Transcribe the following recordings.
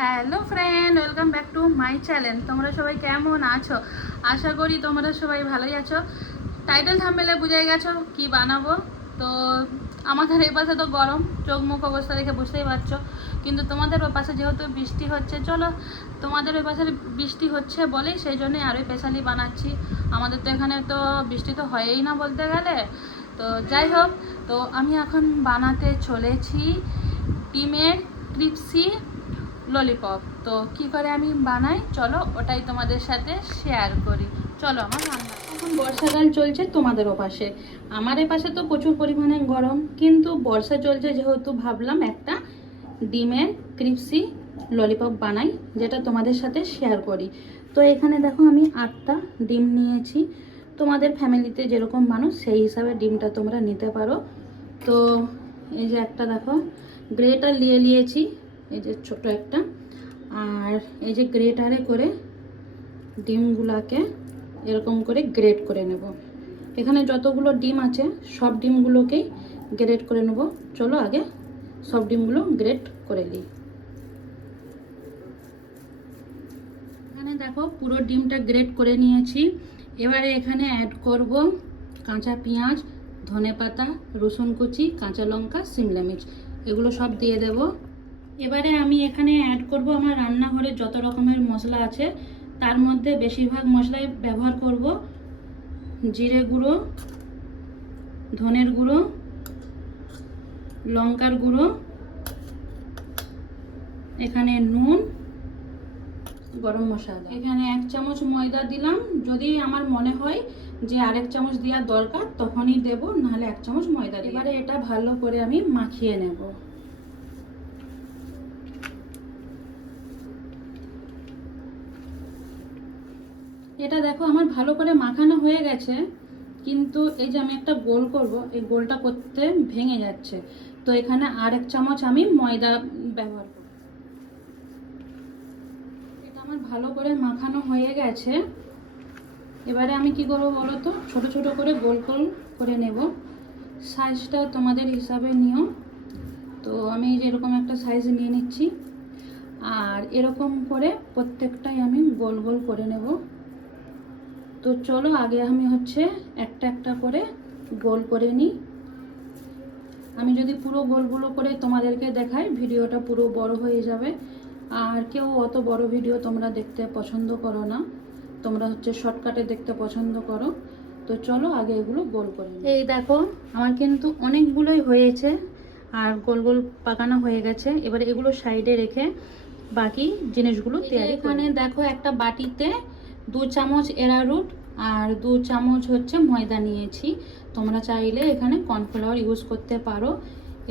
Hello friend, welcome back to my channel. তোমরা সবাই কেমন আছো? আশা করি তোমরা সবাই ভালোই আছো। টাইটেল থাম্বনেলে বুঝে গেছো কি বানাবো। তো আমাদের এই পাশে তো গরম, চোখ মুখ অবস্থা দেখে বুঝতেই পারছো। কিন্তু তোমাদের ওই পাশে যেহেতু বৃষ্টি হচ্ছে, চলো তোমাদের ওই পাশে বৃষ্টি হচ্ছে বলেই সেই জন্যই আরও স্পেশালি বানাচ্ছি। আমাদের তো এখানে তো বৃষ্টি তো হয়ই না বলতে গেলে। তো যাই হোক, তো আমি এখন বানাতে চলেছি ডিমের ক্রিপসি ললিপপ। তো কি করে আমি বানাই চলো ওটাই তোমাদের সাথে শেয়ার করি। চলো আমার রান্না। এখন বর্ষাকাল চলছে তোমাদের ওপাশে, আমার এপাশে তো প্রচুর পরিমাণে গরম, কিন্তু বর্ষা চলছে যেহেতু ভাবলাম একটা ডিমের ক্রিপসি ললিপপ বানাই, যেটা তোমাদের সাথে শেয়ার করি। তো এখানে দেখো আমি 8টা ডিম নিয়েছি। তোমাদের ফ্যামিলিতে যেরকম মানুষ সেই হিসাবে ডিমটা তোমরা নিতে পারো। তো এই যে একটা দেখো গ্রেটার নিয়েছি, এই যে ছোট একটা, আর এই যে গ্রেটারে করে ডিমগুলাকে এরকম করে গ্রেট করে নেব। এখানে যতগুলো ডিম আছে সব ডিমগুলোকেই গ্রেট করে নেব। চলো আগে সব ডিমগুলো গ্রেট করে নিই। এখানে দেখো পুরো ডিমটা গ্রেট করে নিয়েছি। এবারে এখানে অ্যাড করব কাঁচা পেঁয়াজ, ধনেপাতা, রসুন কুচি, কাঁচা লঙ্কা, শিমলা মির্চ, এগুলো সব দিয়ে দেব। এবারে আমি এখানে অ্যাড করব আমার রান্নাঘরে যত রকমের মশলা আছে তার মধ্যে বেশিরভাগ মশলাই ব্যবহার করব জিরে গুঁড়ো, ধনের গুঁড়ো, লঙ্কার গুঁড়ো, এখানে নুন, গরম মশলা। এখানে 1 চামচ ময়দা দিলাম, যদি আমার মনে হয় যে আরেক চামচ দেওয়ার দরকার তখনই দেব, নাহলে 1 চামচ ময়দা। এবারে এটা ভালো করে আমি মাখিয়ে নেব। এটা দেখো আমার ভালো করে মাখানো হয়ে গেছে, কিন্তু এই যে আমি একটা গোল করব, এই গোলটা করতে ভেঙে যাচ্ছে। তো এখানে আর 1 চামচ আমি ময়দা ব্যবহার করব। এটা আমার ভালো করে মাখানো হয়ে গেছে। এবারে আমি কি করব বলো তো, ছোট ছোট করে গোল গোল করে নেব। সাইজটা তোমাদের হিসাবে নিও। তো আমি যেরকম একটা সাইজ নিয়ে নিচ্ছি, আর এরকম করে প্রত্যেকটাই আমি গোল গোল করে নেব। তো চলো আগে আমি একটা একটা করে গোল করে নিই। আমি যদি পুরো গোলগুলো করে তোমাদেরকে দেখাই ভিডিওটা পুরো বড় হয়ে যাবে, আর কেউ অত বড় ভিডিও তোমরা দেখতে পছন্দ করো না, তোমরা শর্টকাটে দেখতে পছন্দ করো। তো চলো আগে এগুলো গোল করে নিই। এই দেখো আমার কিন্তু অনেকগুলোই হয়েছে আর গোল গোল পাকানো হয়ে গেছে। এবারে এগুলো সাইডে রেখে বাকি জিনিসগুলো তৈরি। এখানে দেখো একটা বাটিতে 2 চামচ অ্যারারুট আর 2 চামচ ময়দা নিয়েছি। তোমরা চাইলে এখানে কর্নফ্লাওয়ার ইউজ করতে পারো।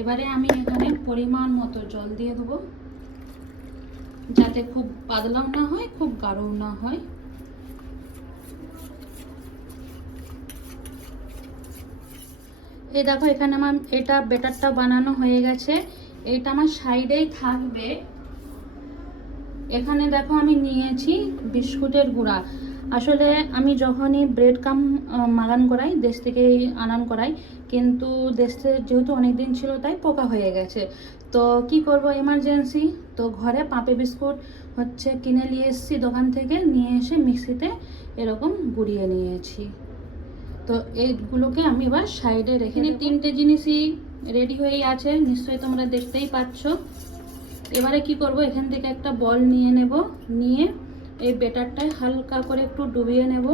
এবারে আমি এখানে পরিমাণ মতো জল দিয়ে দেবো, যাতে খুব পাতলাও না হয় খুব গাঢ়ও না হয়। এই দেখো এখানে আমার এটা ব্যাটারটা বানানো হয়ে গেছে, এটা আমার সাইডেই থাকবে। এখানে দেখো আমি নিয়েছি বিস্কুটের গুঁড়া। আসলে আমি যখনই ব্রেড কাম মাগান করাই, দেশ থেকে আনান করাই, কিন্তু দেশে যেহেতু অনেক দিন ছিল তাই পোকা হয়ে গেছে। তো কি করব এমার্জেন্সি, তো ঘরে পাপে বিস্কুট কিনে নিয়ে এসেছি দোকান থেকে, নিয়ে এসে মিক্সিতে এরকম গুঁড়িয়ে নিয়েছি। তো এইগুলোকে আমি এবার সাইডে রেখে নিই। 3টে জিনিসই রেডি হয়েই আছে, নিশ্চয়ই তোমরা দেখতেই পাচ্ছ। এবারে কি করব, এখান থেকে একটা বল নিয়ে নেব, নিয়ে এই ব্যাটারটায় হালকা করে একটু ডুবিয়ে নেব।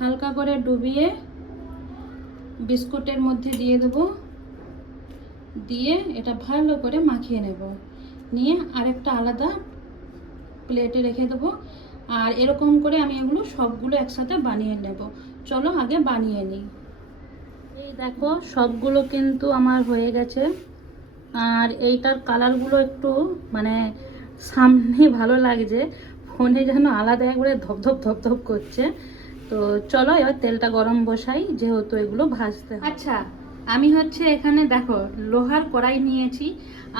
হালকা করে ডুবিয়ে বিস্কুটের মধ্যে দিয়ে দেব, দিয়ে এটা ভালো করে মাখিয়ে নেব। নিয়ে আরেকটা আলাদা প্লেটে রেখে দেব। আর এরকম করে আমি এগুলো সবগুলো একসাথে বানিয়ে নেব। চলো আগে বানিয়ে নিই। এই দেখো সবগুলো কিন্তু আমার হয়ে গেছে, আর এইটার কালারগুলো একটু মানে সামনে ভালো লাগছে, ফোনে যেন আলাদা একবারে ধপধপ ধপধপ করছে। তো চলো এবার তেলটা গরম বসাই, যেহেতু এগুলো ভাজতে। আচ্ছা আমি এখানে দেখো লোহার কড়াই নিয়েছি,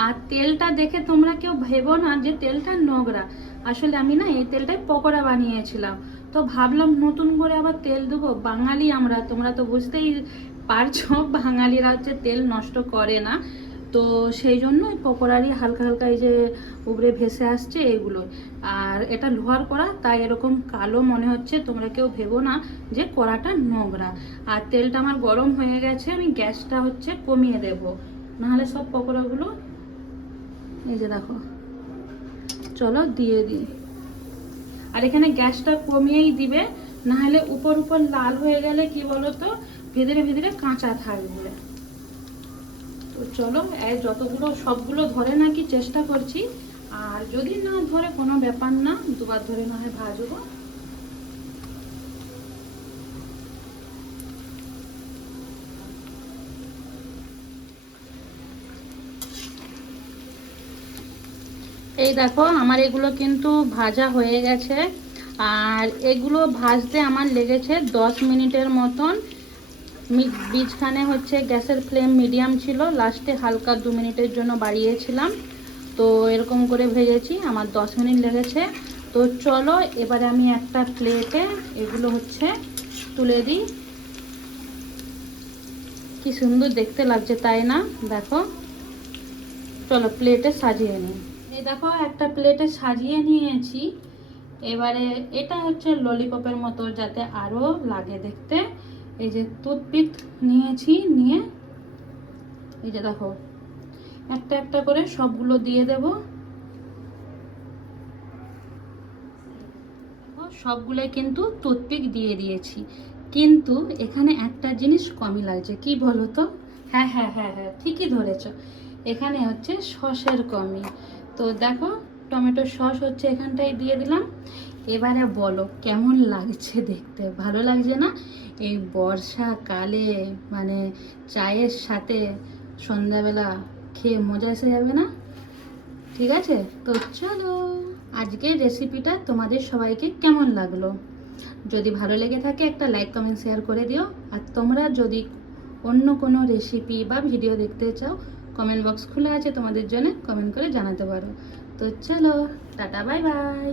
আর তেলটা দেখে তোমরা কেউ ভেবো না যে তেলটা নোংরা। আসলে আমি না এই তেলটাই পকোড়া বানিয়েছিলাম, তো ভাবলাম নতুন করে আবার তেল দেবো। বাঙালি আমরা, তোমরা তো বুঝতেই পারছো বাঙালিরা তেল নষ্ট করে না। তো সেই জন্য পকোড়ারই হালকা হালকা এই যে উপরে ভেসে আসছে এগুলো। আর এটা লোহার কড়া, তাই এরকম কালো মনে হচ্ছে, তোমরা কেউ ভেবো না যে কড়াটা নোংরা। আর তেলটা আমার গরম হয়ে গেছে, আমি গ্যাসটা হচ্ছে কমিয়ে দেব, নাহলে সব পকোড়াগুলো এই যে দেখো, চলো দিয়ে দিই। আর এখানে গ্যাসটা কমিয়েই দিবে, নাহলে উপর উপর লাল হয়ে গেলে কি বলো তো, ভিতরে ভিতরে কাঁচা থাকবে। তো চলো যতগুলো সবগুলো ধরে নাকি চেষ্টা করছি, আর যদি না ধরে কোনো ব্যাপার না, দুবার ধরে না হয় ভাজবো। এই দেখো আমার এগুলো কিন্তু ভাজা হয়ে গেছে, আর এগুলো ভাজতে আমার লেগেছে 10 মিনিটের মতন। বীজখানে হচ্ছে গ্যাসের ফ্লেম মিডিয়াম ছিল, লাস্টে হালকা 2 মিনিটের জন্য বাড়িয়েছিলাম। তো এরকম করে ভেজেছি, আমার 10 মিনিট লেগেছে। তো চলো এবারে আমি একটা প্লেটে এগুলো হচ্ছে তুলে দিই। কি সুন্দর দেখতে লাগছে তাই না? দেখো, চলো প্লেটে সাজিয়ে নিই। এই দেখো একটা প্লেটে সাজিয়ে নিয়েছি। এবারে এটা হচ্ছে ললিপপের মতো, যাতে আরো লাগে দেখতে। এই যে টুথপিক নিয়েছি, নিয়ে এই যে দেখো একটা একটা করে সবগুলো দিয়ে দেব। সবগুলোই কিন্তু টুথপিক দিয়ে দিয়েছি, কিন্তু এখানে একটা জিনিস কমই লাগছে, কি বলো তো? হ্যাঁ হ্যাঁ হ্যাঁ হ্যাঁ, ঠিকই ধরেছ, এখানে হচ্ছে সসের কমি। তো দেখো টমেটো সস হচ্ছে এখানটায় দিয়ে দিলাম। এবারে বলো কেমন লাগছে দেখতে, ভালো লাগছে না? এই বর্ষাকালে মানে চায়ের সাথে সন্ধ্যাবেলা খেয়ে মজা এসে যাবে না? ঠিক আছে, তো চলো আজকের রেসিপিটা তোমাদের সবাইকে কেমন লাগলো, যদি ভালো লেগে থাকে একটা লাইক কমেন্ট শেয়ার করে দিও। আর তোমরা যদি অন্য কোনো রেসিপি বা ভিডিও দেখতে চাও, কমেন্ট বক্স খোলা আছে তোমাদের জন্য, কমেন্ট করে জানাতে পারো। তো চলো টাটা, বাই বাই।